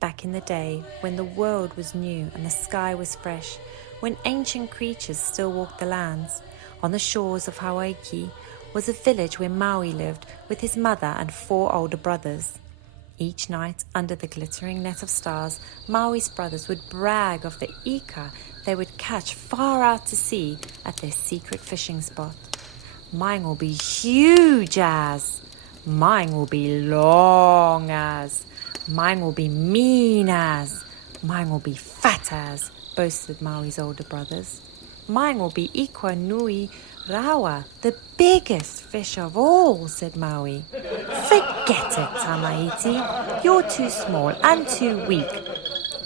Back in the day, when the world was new and the sky was fresh, when ancient creatures still walked the lands, on the shores of Hawaii was a village where Maui lived with his mother and 4 older brothers. Each night, under the glittering net of stars, Maui's brothers would brag of the ika they would catch far out to sea at their secret fishing spot. Mine will be huge as. Mine will be long as. Mine will be mean as. Mine will be fat as, boasted Maui's older brothers. Mine will be Ikwa Nui Rawa, the biggest fish of all, said Maui. Forget it, Tamaiti. You're too small and too weak.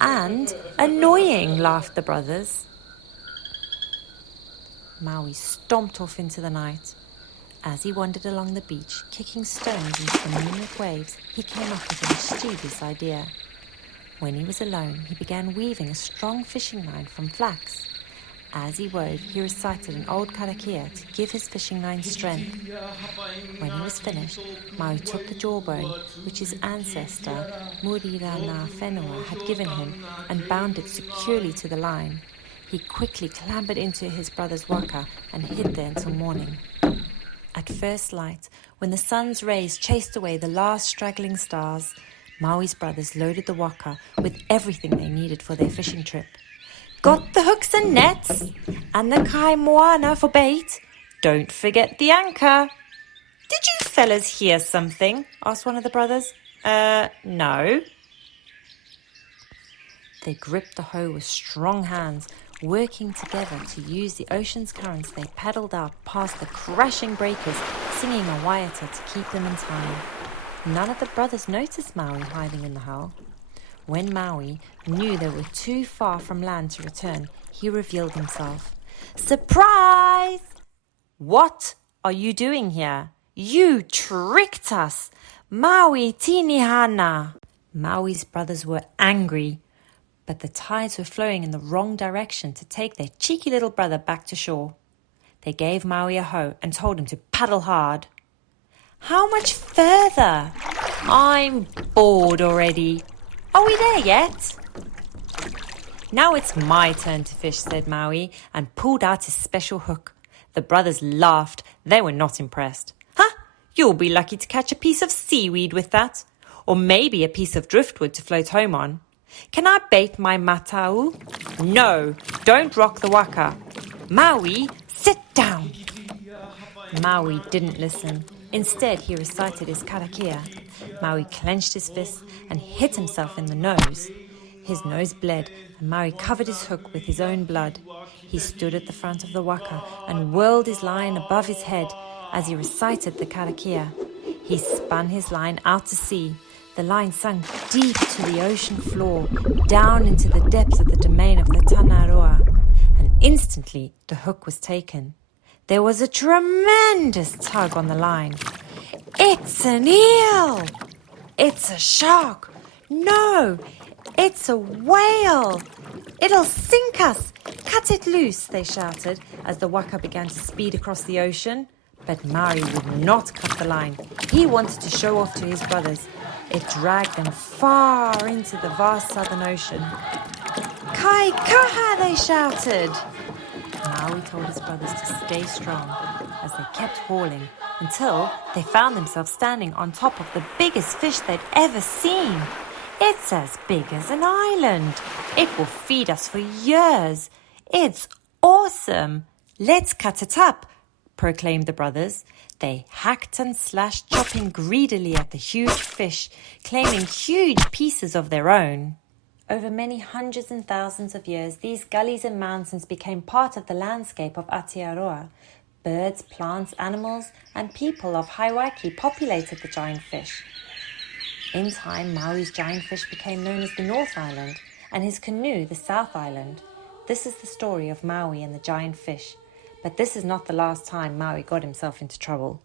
And annoying, laughed the brothers. Maui stomped off into the night. As he wandered along the beach, kicking stones into the moonlit waves, he came up with a mischievous idea. When he was alone, he began weaving a strong fishing line from flax. As he wove, he recited an old karakia to give his fishing line strength. When he was finished, Maui took the jawbone, which his ancestor Murirana Whenua had given him, and bound it securely to the line. He quickly clambered into his brother's waka and hid there until morning. At first light, when the sun's rays chased away the last straggling stars, Maui's brothers loaded the waka with everything they needed for their fishing trip. Got the hooks and nets, and the kai moana for bait. Don't forget the anchor. Did you fellas hear something? Asked one of the brothers. No. They gripped the hoe with strong hands. Working together to use the ocean's currents, they paddled out past the crashing breakers, singing a waiata to keep them in time. None of the brothers noticed Maui hiding in the hull. When Maui knew they were too far from land to return, he revealed himself. Surprise! What are you doing here? You tricked us! Maui tinihana! Maui's brothers were angry, but the tides were flowing in the wrong direction to take their cheeky little brother back to shore. They gave Maui a hoe and told him to paddle hard. How much further? I'm bored already. Are we there yet? Now it's my turn to fish, said Maui, and pulled out his special hook. The brothers laughed. They were not impressed. Huh? You'll be lucky to catch a piece of seaweed with that. Or maybe a piece of driftwood to float home on. Can I bait my matau? No, don't rock the waka. Maui, sit down. Maui didn't listen. Instead, he recited his karakia. Maui clenched his fists and hit himself in the nose. His nose bled, and Maui covered his hook with his own blood. He stood at the front of the waka and whirled his line above his head as he recited the karakia. He spun his line out to sea. The line sunk deep to the ocean floor, down into the depths of the domain of the Tanaroa, and instantly the hook was taken. There was a tremendous tug on the line. It's an eel! It's a shark! No, it's a whale! It'll sink us! Cut it loose, they shouted as the waka began to speed across the ocean. But Maui would not cut the line. He wanted to show off to his brothers. It dragged them far into the vast southern ocean. Kai kaha, they shouted. Maui told his brothers to stay strong as they kept hauling until they found themselves standing on top of the biggest fish they'd ever seen. It's as big as an island. It will feed us for years. It's awesome. Let's cut it up, proclaimed the brothers. They hacked and slashed, chopping greedily at the huge fish, claiming huge pieces of their own. Over many hundreds and thousands of years, these gullies and mountains became part of the landscape of Aotearoa. Birds, plants, animals, and people of Hawaii populated the giant fish. In time, Maui's giant fish became known as the North Island, and his canoe the South Island. This is the story of Maui and the giant fish. But this is not the last time Maui got himself into trouble.